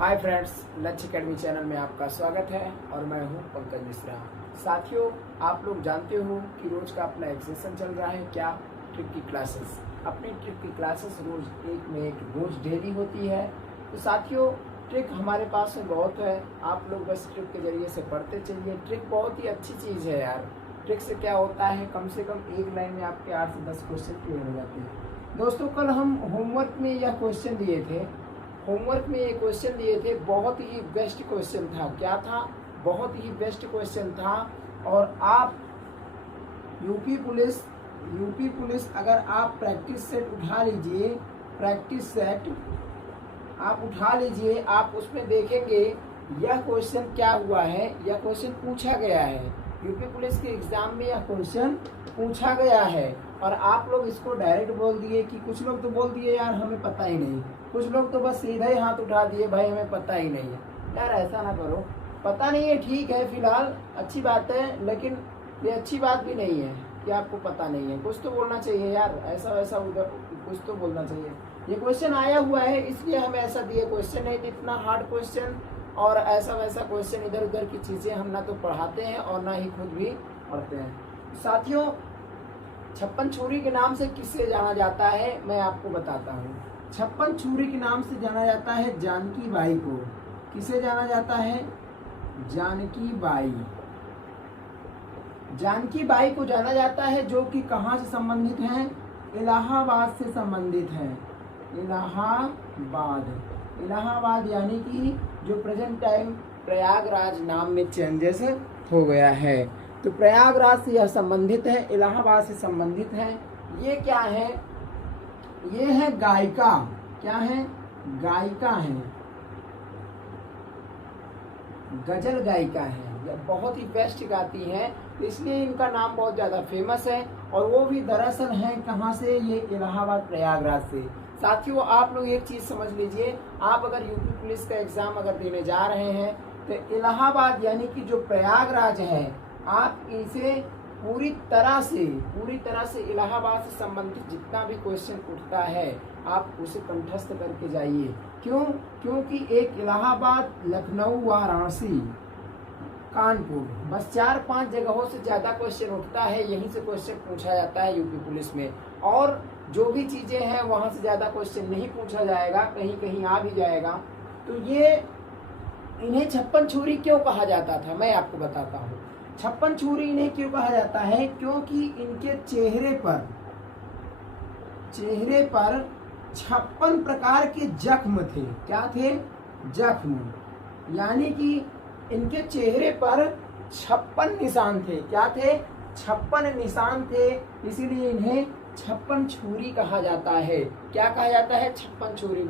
Hi friends, लक्ष्य academy channel में आपका स्वागत है और मैं हूं पंकज मिश्रा। साथियों, आप लोग जानते हो कि रोज का अपना एक सेशन चल रहा है। क्या? ट्रिक की क्लासेस। अपनी ट्रिक की क्लासेस रोज एक में एक रोज डेली होती है। तो साथियों, ट्रिक हमारे पास में बहुत है। आप लोग बस ट्रिक के जरिए से पढ़ते चलिए। ट्रिक बहुत ही अच्छी चीज़ है यार। ट्रिक से क्या होता है, कम से कम एक लाइन में आपके 8 से 10 क्वेश्चन क्लियर हो जाते हैं। दोस्तों, कल हम होमवर्क में यह क्वेश्चन दिए थे। होमवर्क में ये क्वेश्चन दिए थे, बहुत ही बेस्ट क्वेश्चन था। क्या था? बहुत ही बेस्ट क्वेश्चन था। और आप यूपी पुलिस अगर आप प्रैक्टिस सेट उठा लीजिए, प्रैक्टिस सेट आप उठा लीजिए, आप उसमें देखेंगे यह क्वेश्चन क्या हुआ है। यह क्वेश्चन पूछा गया है, यूपी पुलिस के एग्जाम में यह क्वेश्चन पूछा गया है। और आप लोग इसको डायरेक्ट बोल दिए कि कुछ लोग तो बोल दिए यार हमें पता ही नहीं, कुछ लोग तो बस सीधा ही हाथ उठा दिए भाई हमें पता ही नहीं है। यार ऐसा ना करो। पता नहीं है, ठीक है, फिलहाल अच्छी बात है, लेकिन ये अच्छी बात भी नहीं है कि आपको पता नहीं है। कुछ तो बोलना चाहिए यार, ऐसा वैसा उधर कुछ तो बोलना चाहिए। ये क्वेश्चन आया हुआ है इसलिए हम ऐसा दिए। क्वेश्चन नहीं तो इतना हार्ड क्वेश्चन और ऐसा वैसा क्वेश्चन, इधर उधर की चीज़ें हम ना तो पढ़ाते हैं और ना ही खुद भी पढ़ते हैं। साथियों, 56 छुरी के नाम से किससे जाना जाता है, मैं आपको बताता हूँ। 56 छुरी के नाम से जाना जाता है जानकी बाई को। किसे जाना जाता है? जानकी बाई। जानकी बाई को जाना जाता है, जो कि कहाँ से संबंधित हैं? इलाहाबाद से संबंधित हैं। इलाहाबाद यानी कि जो प्रेजेंट टाइम प्रयागराज नाम में चेंजेस हो गया है। तो प्रयागराज से यह संबंधित है, इलाहाबाद से संबंधित है। ये क्या है? ये है गायिका। क्या है? गायिका है, गजल गायिका है। यह बहुत ही बेस्ट गाती हैं, इसलिए इनका नाम बहुत ज़्यादा फेमस है। और वो भी दरअसल हैं कहाँ से? ये इलाहाबाद प्रयागराज से। साथियों, आप लोग एक चीज़ समझ लीजिए, आप अगर यूपी पुलिस का एग्ज़ाम अगर देने जा रहे हैं तो इलाहाबाद यानी कि जो प्रयागराज है, आप इसे पूरी तरह से इलाहाबाद से संबंधित जितना भी क्वेश्चन उठता है आप उसे कंठस्थ करके जाइए। क्यों? क्योंकि एक इलाहाबाद, लखनऊ, वाराणसी, कानपुर, बस 4-5 जगहों से ज़्यादा क्वेश्चन उठता है। यहीं से क्वेश्चन पूछा जाता है यूपी पुलिस में। और जो भी चीज़ें हैं वहाँ से ज़्यादा क्वेश्चन नहीं पूछा जाएगा, कहीं कहीं आ भी जाएगा। तो ये इन्हें 56 छुरी क्यों कहा जाता था, मैं आपको बताता हूँ। 56 छुरी इन्हें क्यों कहा जाता है? क्योंकि इनके चेहरे पर 56 प्रकार के जख्म थे। क्या थे? जख्म। यानी कि इनके चेहरे पर 56 निशान थे। क्या थे? 56 निशान थे, इसीलिए इन्हें 56 छुरी कहा जाता है। क्या कहा जाता है? 56 छुरी।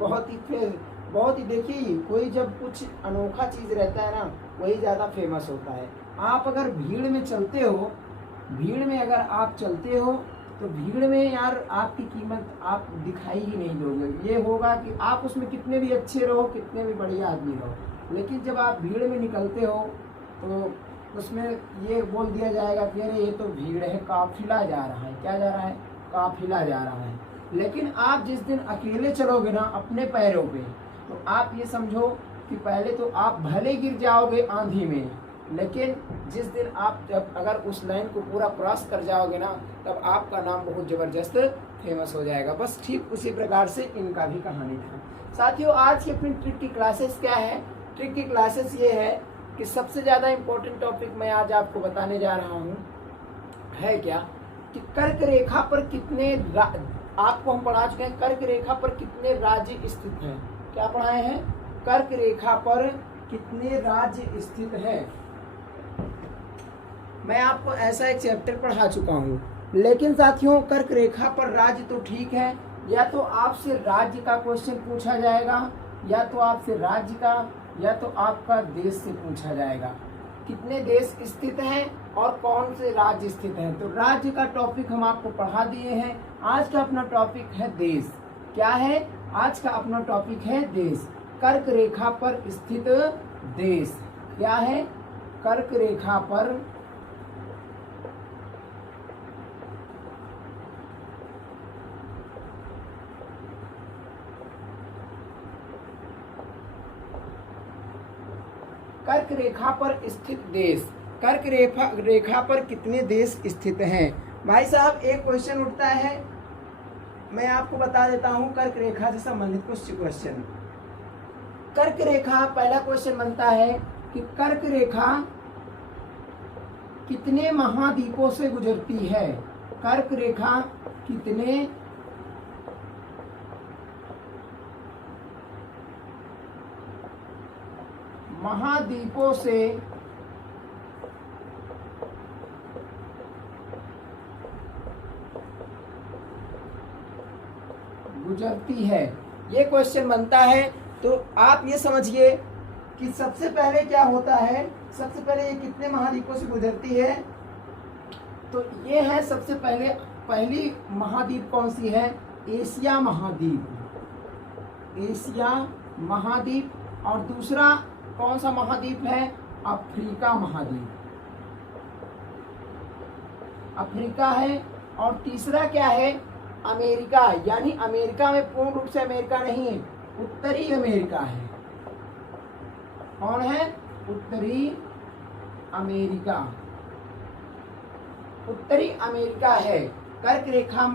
बहुत ही देखिए, कोई जब कुछ अनोखा चीज रहता है ना, वही ज्यादा फेमस होता है। आप अगर भीड़ में चलते हो, भीड़ में अगर आप चलते हो तो भीड़ में यार आपकी कीमत आप दिखाई ही नहीं दोगे। ये होगा कि आप उसमें कितने भी अच्छे रहो, कितने भी बढ़िया आदमी रहो, लेकिन जब आप भीड़ में निकलते हो तो उसमें ये बोल दिया जाएगा कि अरे ये तो भीड़ है, काफिला जा रहा है। क्या जा रहा है? काफिला जा रहा है। लेकिन आप जिस दिन अकेले चलोगे ना अपने पैरों पे, तो आप ये समझो कि पहले तो आप भले गिर जाओगे आंधी में, लेकिन जिस दिन आप जब अगर उस लाइन को पूरा क्रॉस कर जाओगे ना, तब आपका नाम बहुत ज़बरदस्त फेमस हो जाएगा। बस ठीक उसी प्रकार से इनका भी कहानी था। साथियों, आज की अपनी ट्रिक की क्लासेस क्या है? ट्रिक की क्लासेस ये है कि सबसे ज़्यादा इम्पोर्टेंट टॉपिक मैं आज आपको बताने जा रहा हूँ है क्या, कि कर्क रेखा पर कितने आपको हम पढ़ा चुके हैं कर्क रेखा पर कितने राज्य स्थित हैं। क्या पढ़ाए हैं? कर्क रेखा पर कितने राज्य स्थित हैं। मैं आपको ऐसा एक चैप्टर पढ़ा चुका हूँ। लेकिन साथियों, कर्क रेखा पर राज्य तो ठीक है, या तो आपसे राज्य का क्वेश्चन पूछा जाएगा, या तो आपसे राज्य का, या तो आपका देश से पूछा जाएगा। कितने देश स्थित हैं और कौन से राज्य स्थित हैं। तो राज्य का टॉपिक हम आपको पढ़ा दिए हैं। आज का अपना टॉपिक है देश। क्या है? आज का अपना टॉपिक है देश। कर्क रेखा पर स्थित देश। क्या है? कर्क रेखा पर कर्क रेखा पर स्थित देश, कर्क रेखा पर कितने देश स्थित हैं? भाई साहब एक क्वेश्चन उठता है, मैं आपको बता देता हूं कर्क रेखा से संबंधित कुछ क्वेश्चन। कर्क रेखा, पहला क्वेश्चन बनता है कि कर्क रेखा कितने महाद्वीपों से गुजरती है? कर्क रेखा कितने महाद्वीपों से गुजरती है? ये क्वेश्चन बनता है। तो आप ये समझिए कि सबसे पहले क्या होता है, सबसे पहले ये कितने महाद्वीपों से गुजरती है? तो ये है सबसे पहले, पहली महाद्वीप कौन सी है? एशिया महाद्वीप, एशिया महाद्वीप। और दूसरा कौन सा महाद्वीप है? अफ्रीका महाद्वीप, अफ्रीका है। और तीसरा क्या है? अमेरिका, यानी अमेरिका में पूर्ण रूप से अमेरिका नहीं है, उत्तरी अमेरिका है। कौन है? उत्तरी अमेरिका, उत्तरी अमेरिका है। कर्क रेखा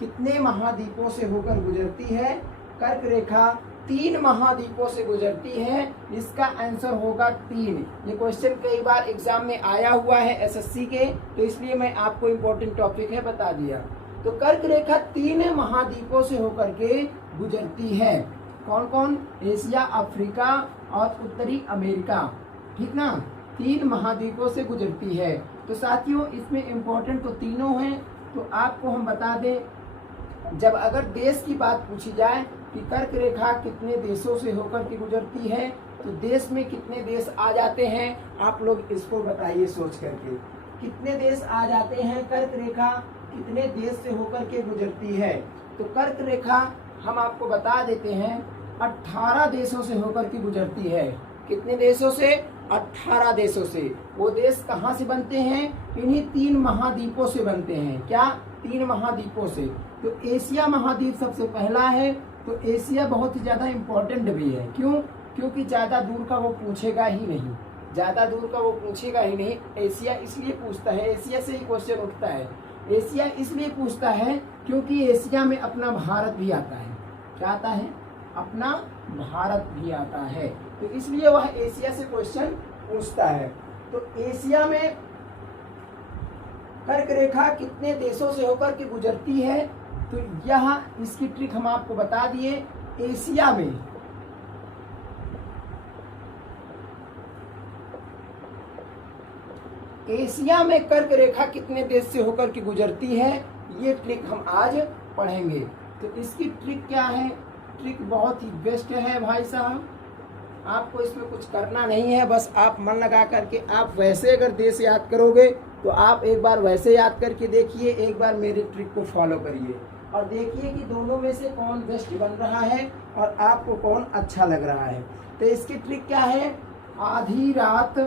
कितने महाद्वीपों से होकर गुजरती है? कर्क रेखा 3 महाद्वीपों से गुजरती है। इसका आंसर होगा 3। ये क्वेश्चन कई बार एग्जाम में आया हुआ है एसएससी के, तो इसलिए मैं आपको इम्पोर्टेंट टॉपिक है बता दिया। तो कर्क रेखा 3 महाद्वीपों से होकर के गुजरती है। कौन कौन? एशिया, अफ्रीका और उत्तरी अमेरिका, ठीक ना? 3 महाद्वीपों से गुजरती है। तो साथियों इसमें इम्पोर्टेंट तो तीनों हैं। तो आपको हम बता दें, जब अगर देश की बात पूछी जाए कि कर्क रेखा कितने देशों से होकर के गुजरती है, तो देश में कितने देश आ जाते हैं? आप लोग इसको बताइए सोच करके, कितने देश आ जाते हैं? कर्क रेखा कितने देश से होकर के गुजरती है? तो कर्क रेखा हम आपको बता देते हैं 18 देशों से होकर के गुजरती है। कितने देशों से? 18 देशों से। वो देश कहाँ से बनते हैं? इन्हीं 3 महाद्वीपों से बनते हैं। क्या? 3 महाद्वीपों से। तो एशिया महाद्वीप सबसे पहला है। तो एशिया बहुत ही ज्यादा इम्पोर्टेंट भी है। क्यों? क्योंकि ज्यादा दूर का वो पूछेगा ही नहीं, ज्यादा दूर का वो पूछेगा ही नहीं। एशिया इसलिए पूछता है, एशिया से ही क्वेश्चन उठता है। एशिया इसलिए पूछता है क्योंकि एशिया में अपना भारत भी आता है। क्या आता है? अपना भारत भी आता है। तो इसलिए वह एशिया से क्वेश्चन पूछता है। तो एशिया में कर्क रेखा कितने देशों से होकर के गुजरती है? तो यह इसकी ट्रिक हम आपको बता दिए। एशिया में एशिया में कर्क रेखा कितने देश से होकर के गुजरती है, ये ट्रिक हम आज पढ़ेंगे। तो इसकी ट्रिक क्या है? ट्रिक बहुत ही बेस्ट है भाई साहब। आपको इसमें कुछ करना नहीं है, बस आप मन लगा करके आप वैसे अगर देश याद करोगे तो आप एक बार वैसे याद करके देखिए, एक बार मेरी ट्रिक को फॉलो करिए और देखिए कि दोनों में से कौन बेस्ट बन रहा है और आपको कौन अच्छा लग रहा है। तो इसकी ट्रिक क्या है? आधी रात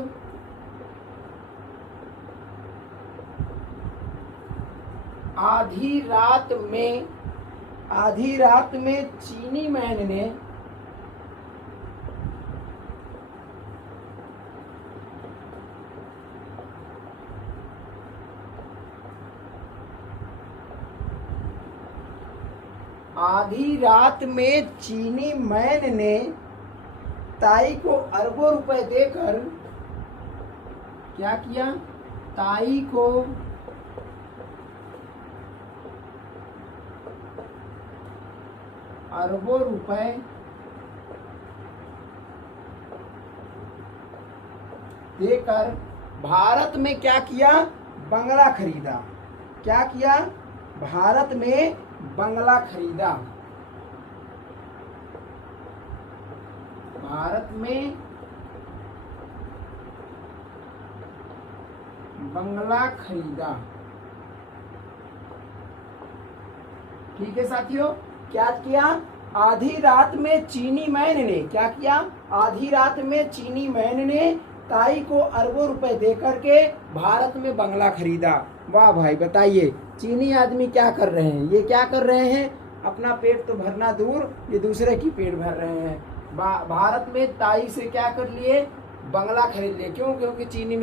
में चीनी मैन ने ताई को अरबों रुपए देकर क्या किया? ताई को अरबों रुपए देकर भारत में क्या किया? बंगला खरीदा। क्या किया? भारत में बंगला खरीदा। भारत में बंगला खरीदा। ठीक है साथियों, क्या किया? आधी रात में चीनी मैन ने क्या किया? आधी रात में चीनी मैन ने ताई को अरबों रुपए दे करके भारत में बंगला खरीदा। वाह भाई, बताइए चीनी आदमी क्या कर रहे हैं? ये क्या कर रहे हैं? अपना पेट तो भरना दूर, ये दूसरे की पेट भर रहे हैं। भारत में ताई से क्या कर लिए? बंगला खरीद ले। क्यों? क्योंकि चीन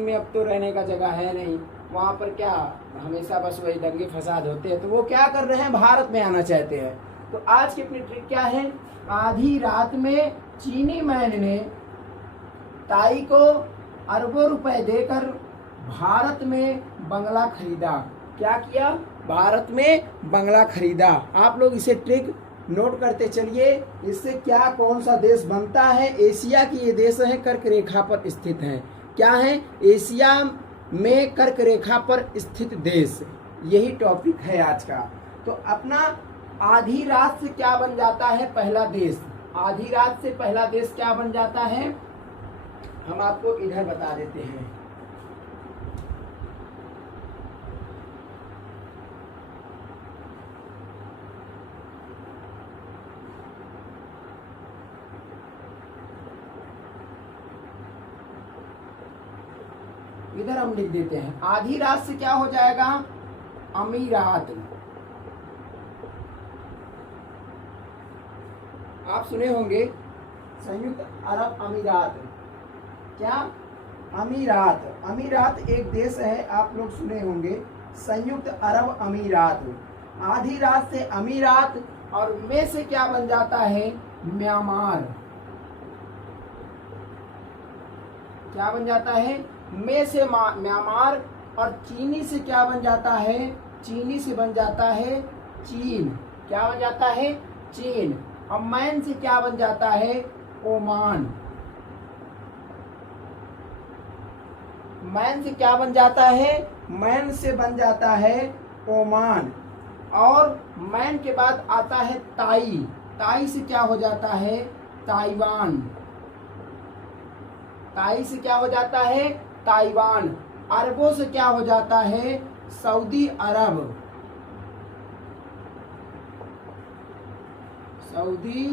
में अब तो रहने का जगह है नहीं, वहाँ पर क्या हमेशा बस वही दंगे फसाद होते हैं, तो वो क्या कर रहे हैं, भारत में आना चाहते हैं। तो आज की अपनी ट्रिक क्या है, आधी रात में चीनी मैन ने ताई को अरबों रुपए देकर भारत में बंगला खरीदा। क्या किया, भारत में बंगला खरीदा। आप लोग इसे ट्रिक नोट करते चलिए। इससे क्या कौन सा देश बनता है, एशिया की ये देश है, कर्क रेखा पर स्थित है। क्या है, एशिया में कर्क रेखा पर स्थित देश, यही टॉपिक है आज का। तो अपना आधी रात से क्या बन जाता है पहला देश, आधी रात से पहला देश क्या बन जाता है, हम आपको इधर बता देते हैं। इधर हम लिख देते हैं, आधी रात से क्या हो जाएगा, अमीरात। आप सुने होंगे संयुक्त अरब अमीरात। क्या, अमीरात, अमीरात एक देश है, आप लोग सुने होंगे, संयुक्त अरब अमीरात। आधी रात से अमीरात, और में से क्या बन जाता है, म्यांमार। क्या बन जाता है, में से म्यांमार, और चीनी से क्या बन जाता है, चीनी से बन जाता है चीन। क्या बन जाता है, चीन। और मैन से क्या बन जाता है, ओमान। मैन से क्या बन जाता है, मैन से बन जाता है ओमान। और मैन के बाद आता है ताई, ताई से क्या हो जाता है, ताइवान। ताई से क्या हो जाता है, ताइवान। अरबों से क्या हो जाता है, सऊदी अरब। सऊदी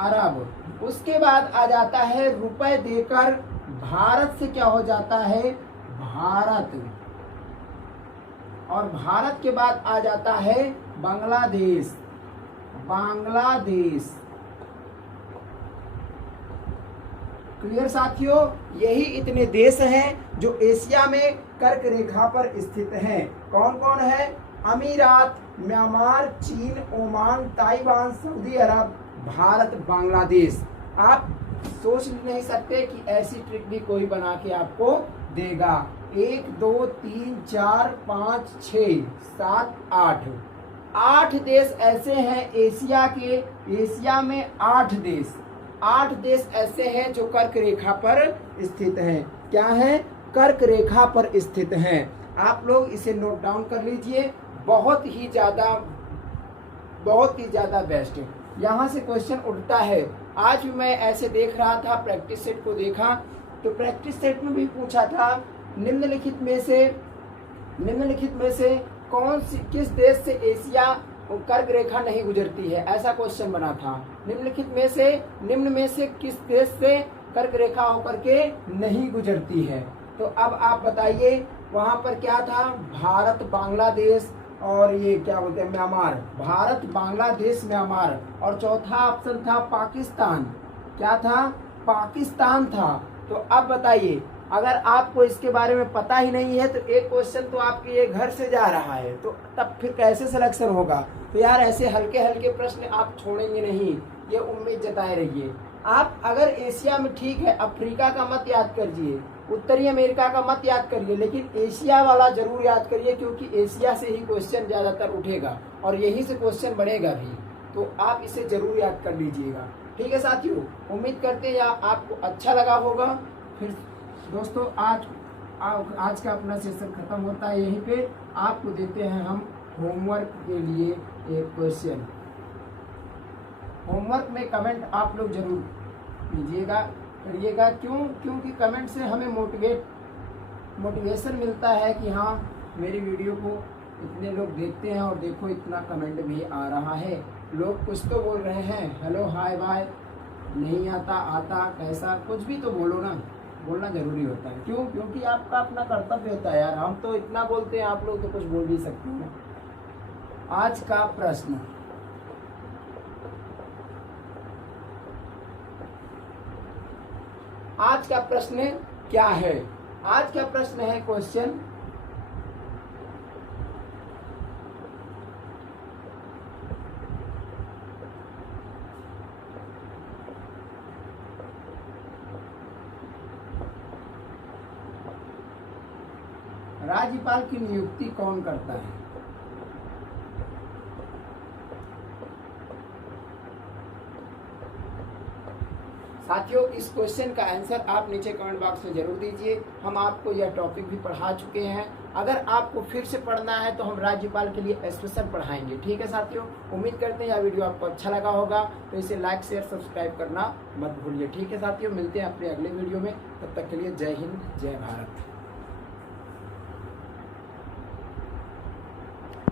अरब। उसके बाद आ जाता है रुपए देकर, भारत से क्या हो जाता है, भारत। और भारत के बाद आ जाता है बांग्लादेश, बांग्लादेश। क्लियर साथियों, यही इतने देश हैं जो एशिया में कर्क रेखा पर स्थित हैं। कौन कौन है, अमीरात, म्यांमार, चीन, ओमान, ताइवान, सऊदी अरब, भारत, बांग्लादेश। आप सोच नहीं सकते कि ऐसी ट्रिक भी कोई बना के आपको देगा। 1 2 3 4 5 6 7 8 8 देश ऐसे हैं एशिया के, एशिया में 8 देश, 8 देश ऐसे हैं जो कर्क रेखा पर स्थित हैं। क्या है, कर्क रेखा पर स्थित हैं। आप लोग इसे नोट डाउन कर लीजिए, बहुत ही ज्यादा बेस्ट है। यहाँ से क्वेश्चन उठता है। आज भी मैं ऐसे देख रहा था, प्रैक्टिस सेट को देखा, तो प्रैक्टिस सेट में भी पूछा था निम्नलिखित में से किस देश से एशिया कर्क रेखा नहीं गुजरती है, ऐसा क्वेश्चन बना था। निम्न में से किस देश से कर्क रेखा होकर के नहीं गुजरती है। तो अब आप बताइए, वहां पर क्या था, भारत, बांग्लादेश, और ये क्या बोलते हैं, म्यांमार। भारत, बांग्लादेश, म्यांमार। और चौथा ऑप्शन था पाकिस्तान। क्या था, पाकिस्तान था। तो अब बताइए, अगर आपको इसके बारे में पता ही नहीं है तो एक क्वेश्चन तो आपके ये घर से जा रहा है, तो तब फिर कैसे सिलेक्शन होगा। तो यार ऐसे हल्के हल्के प्रश्न आप छोड़ेंगे नहीं, ये उम्मीद जताए रहिए। आप अगर एशिया में ठीक है, अफ्रीका का मत याद करिए, उत्तरी अमेरिका का मत याद करिए, लेकिन एशिया वाला जरूर याद करिए, क्योंकि एशिया से ही क्वेश्चन ज्यादातर उठेगा और यही से क्वेश्चन बनेगा भी। तो आप इसे जरूर याद कर लीजिएगा। ठीक है साथियों, उम्मीद करते हैं आपको अच्छा लगा होगा। फिर दोस्तों आज का अपना सेशन खत्म होता है यहीं पे। आपको देते हैं हम होमवर्क के लिए एक क्वेश्चन। होमवर्क में कमेंट आप लोग जरूर करिएगा। क्योंकि कमेंट से हमें मोटिवेशन मिलता है कि हाँ मेरी वीडियो को इतने लोग देखते हैं और देखो इतना कमेंट भी आ रहा है। लोग कुछ तो बोल रहे हैं, हेलो हाय बाय, नहीं आता कैसा, कुछ भी तो बोलो ना, बोलना जरूरी होता है। क्यों? क्योंकि आपका अपना कर्तव्य होता है यार। हम तो इतना बोलते हैं, आप लोग तो कुछ बोल भी सकते हैं। आज का प्रश्न, आज का प्रश्न क्या है? आज का प्रश्न है क्वेश्चन राज्यपाल की नियुक्ति कौन करता है? साथियों, इस क्वेश्चन का आंसर आप नीचे कमेंट बॉक्स में जरूर दीजिए। हम आपको यह टॉपिक भी पढ़ा चुके हैं। अगर आपको फिर से पढ़ना है तो हम राज्यपाल के लिए स्पेशल पढ़ाएंगे। ठीक है साथियों, उम्मीद करते हैं यह वीडियो आपको अच्छा लगा होगा, तो इसे लाइक शेयर सब्सक्राइब करना मत भूलिए। ठीक है साथियों, मिलते हैं अपने अगले वीडियो में। तब तक के लिए जय हिंद, जय भारत।